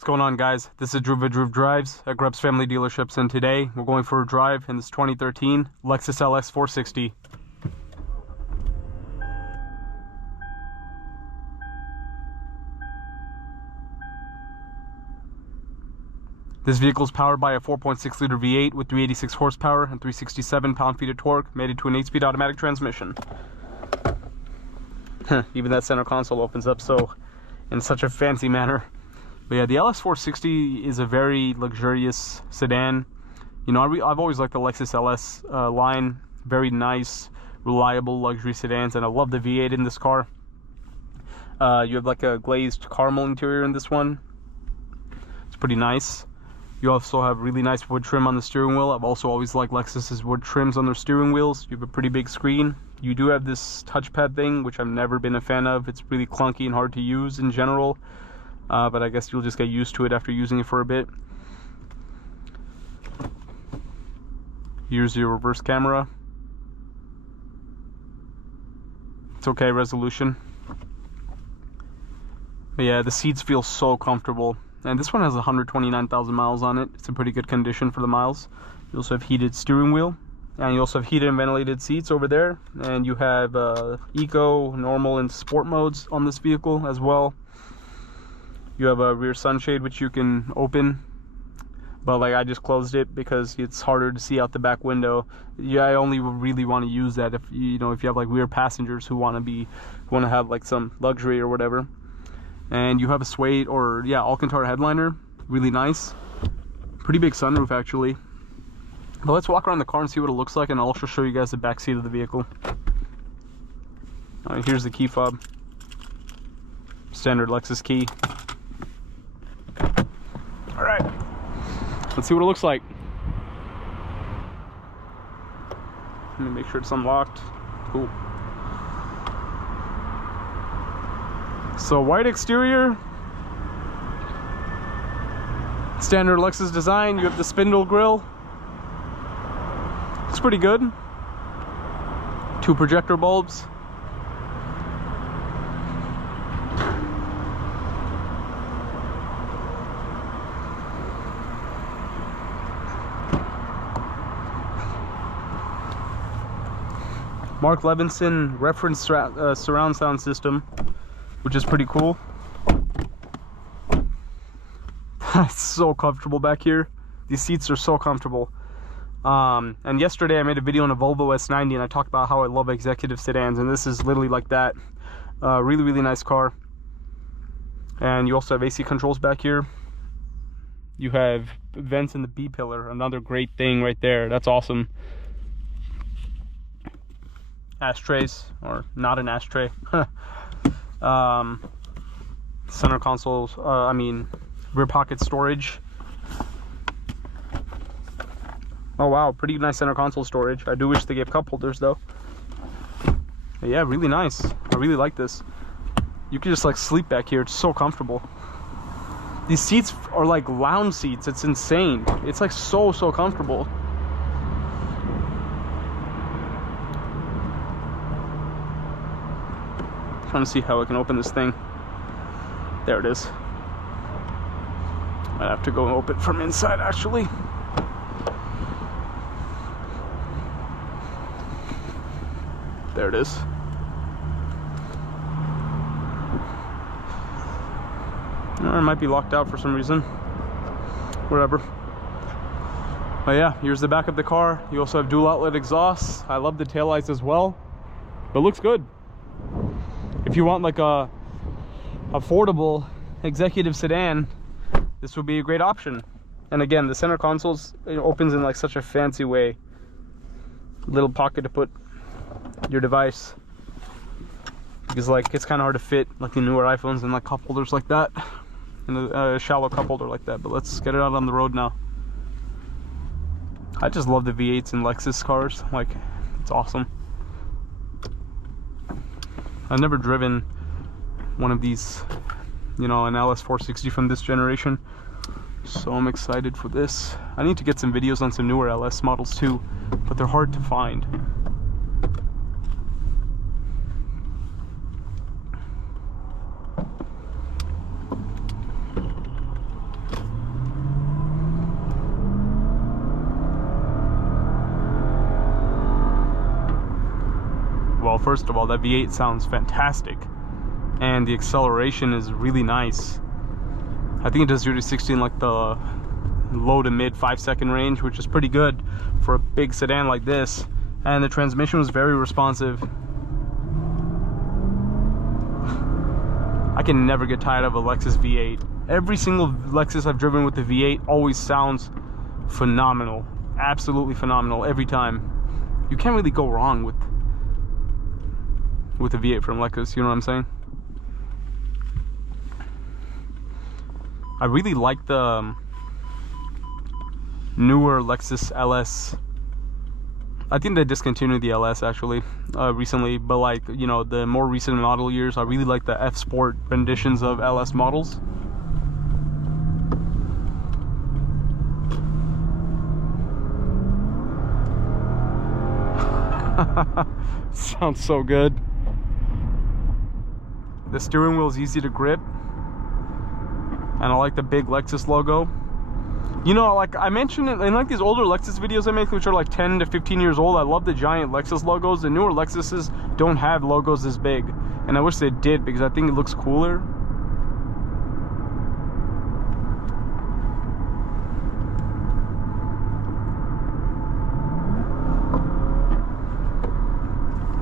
What's going on, guys? This is Drew Drives at Grubbs Family Dealerships, and today we're going for a drive in this 2013 Lexus LX 460. This vehicle is powered by a 4.6 liter V8 with 386 horsepower and 367 pound-feet of torque, mated to an 8-speed automatic transmission. Even that center console opens up so in such a fancy manner. But yeah, the LX 460 is a very luxurious sedan. You know, I've always liked the Lexus LS line. Very nice, reliable luxury sedans, and I love the V8 in this car. You have like a glazed caramel interior in this one. It's pretty nice. You also have really nice wood trim on the steering wheel. I've also always liked Lexus's wood trims on their steering wheels. You have a pretty big screen. You do have this touchpad thing, which I've never been a fan of. It's really clunky and hard to use in general. But I guess you'll just get used to it after using it for a bit. Here's your reverse camera. It's okay resolution. But yeah, the seats feel so comfortable. And this one has 129,000 miles on it. It's in pretty good condition for the miles. You also have heated steering wheel. And you also have heated and ventilated seats over there. And you have eco, normal, and sport modes on this vehicle as well. You have a rear sunshade which you can open, but like I just closed it because it's harder to see out the back window. Yeah, I only really want to use that if you have like rear passengers who want to have like some luxury or whatever. And you have a suede or Alcantara headliner, really nice. Pretty big sunroof actually. But let's walk around the car and see what it looks like, and I'll also show you guys the back seat of the vehicle. All right, here's the key fob. Standard Lexus key. All right, let's see what it looks like. Let me make sure it's unlocked. Cool. So white exterior, standard Lexus design. You have the spindle grille. It's pretty good. 2 projector bulbs. Mark Levinson reference surround sound system, which is pretty cool. It's so comfortable back here. These seats are so comfortable. And yesterday I made a video on a Volvo S90 and I talked about how I love executive sedans, and this is literally like that. Really nice car. And you also have AC controls back here. You have vents in the B pillar, another great thing right there. That's awesome. Ashtrays, or not an ashtray. Center consoles, rear pocket storage. Oh wow, pretty nice center console storage. I do wish they gave cup holders though. But yeah, really nice. I really like this. You can just like sleep back here. It's so comfortable. These seats are like lounge seats. It's insane. It's like so comfortable. Trying to see how I can open this thing. There it is. I have to go open it from inside actually. There it is. Or it might be locked out for some reason. Whatever. But yeah, here's the back of the car. You also have dual outlet exhausts. I love the taillights as well. But it looks good. If you want like a affordable executive sedan, this would be a great option. And again, the center consoles, it opens in like such a fancy way. Little pocket to put your device, because like it's kind of hard to fit like the newer iPhones and like cup holders like that, and a shallow cup holder like that. But let's get it out on the road now. I just love the V8s in Lexus cars. Like, it's awesome. I've never driven one of these, an LS 460 from this generation, so I'm excited for this. I need to get some videos on some newer LS models too, but they're hard to find. first of all, that V8 sounds fantastic, and the acceleration is really nice. I think it does 0 to 60 in like the low to mid 5-second range, which is pretty good for a big sedan like this. And the transmission was very responsive. I can never get tired of a Lexus V8. Every single Lexus I've driven with the V8 always sounds phenomenal. Absolutely phenomenal every time. You can't really go wrong with the V8 from Lexus, you know what I'm saying? I really like the newer Lexus LS. I think they discontinued the LS actually recently, but like, you know, the more recent model years, I really like the F Sport renditions of LS models. Sounds so good. The steering wheel is easy to grip, and I like the big Lexus logo. You know, like I mentioned in like these older Lexus videos I make, which are like 10 to 15 years old, I love the giant Lexus logos. The newer Lexuses don't have logos this big, and I wish they did because I think it looks cooler.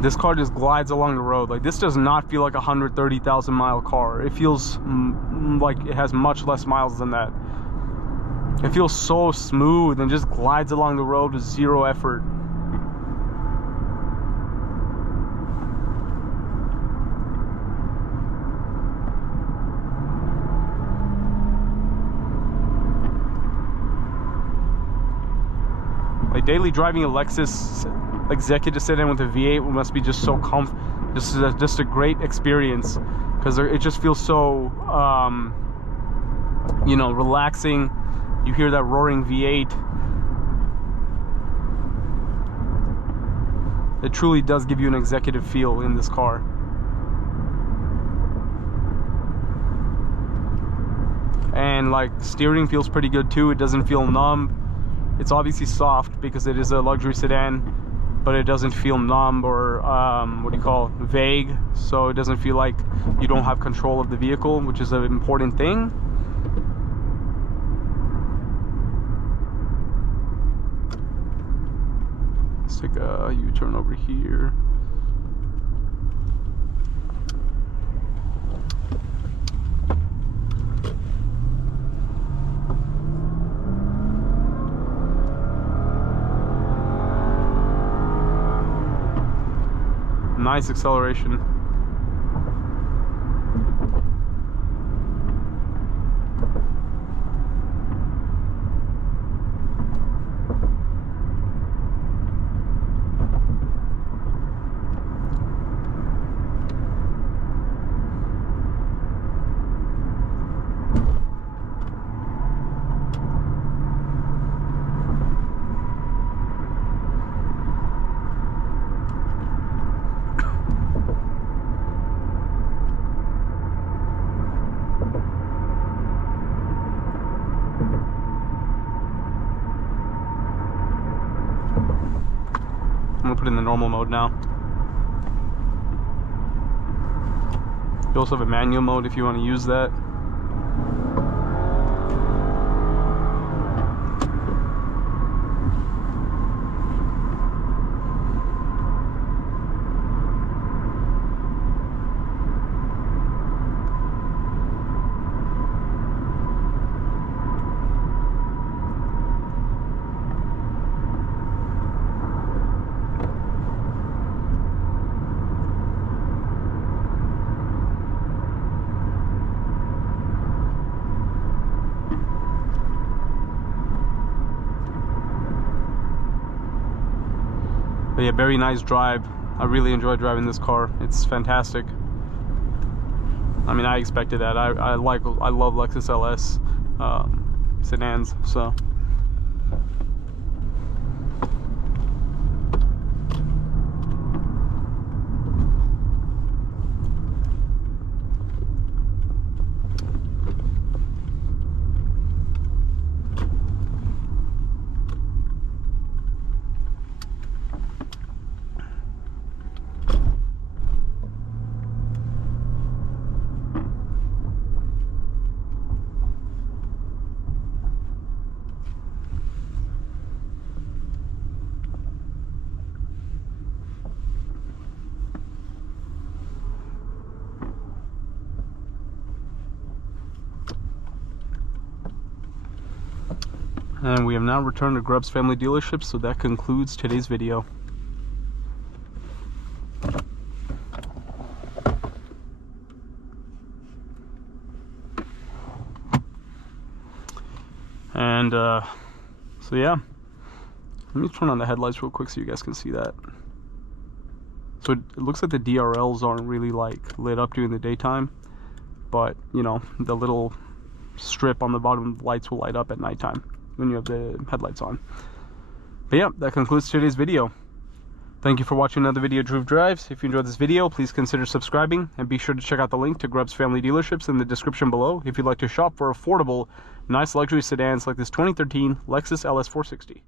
This car just glides along the road. Like, this does not feel like a 130,000 mile car. It feels like it has much less miles than that. It feels so smooth and just glides along the road with zero effort. Like, daily driving a Lexus executive sedan with a V8 must be just so just a great experience, because it just feels so you know, relaxing. You hear that roaring V8. It truly does give you an executive feel in this car. And like, steering feels pretty good too. It doesn't feel numb. It's obviously soft because it is a luxury sedan, but it doesn't feel numb or what do you call it, vague. So it doesn't feel like you don't have control of the vehicle, which is an important thing. Let's take a U-turn over here. Nice acceleration. I'm gonna put it in the normal mode now. You also have a manual mode if you want to use that. But yeah, very nice drive. I really enjoy driving this car. It's fantastic. I mean, I expected that. I love Lexus LS sedans, so. And we have now returned to Grubbs Family Dealerships, so that concludes today's video. And so yeah, let me turn on the headlights real quick so you guys can see that. So it looks like the DRLs aren't really like lit up during the daytime, but you know, the little strip on the bottom of the lights will light up at nighttime when you have the headlights on. But yeah, that concludes today's video. Thank you for watching another video of Droove Drives. If you enjoyed this video, please consider subscribing, and be sure to check out the link to Grubbs Family Dealerships in the description below if you'd like to shop for affordable, nice luxury sedans like this 2013 Lexus LS 460.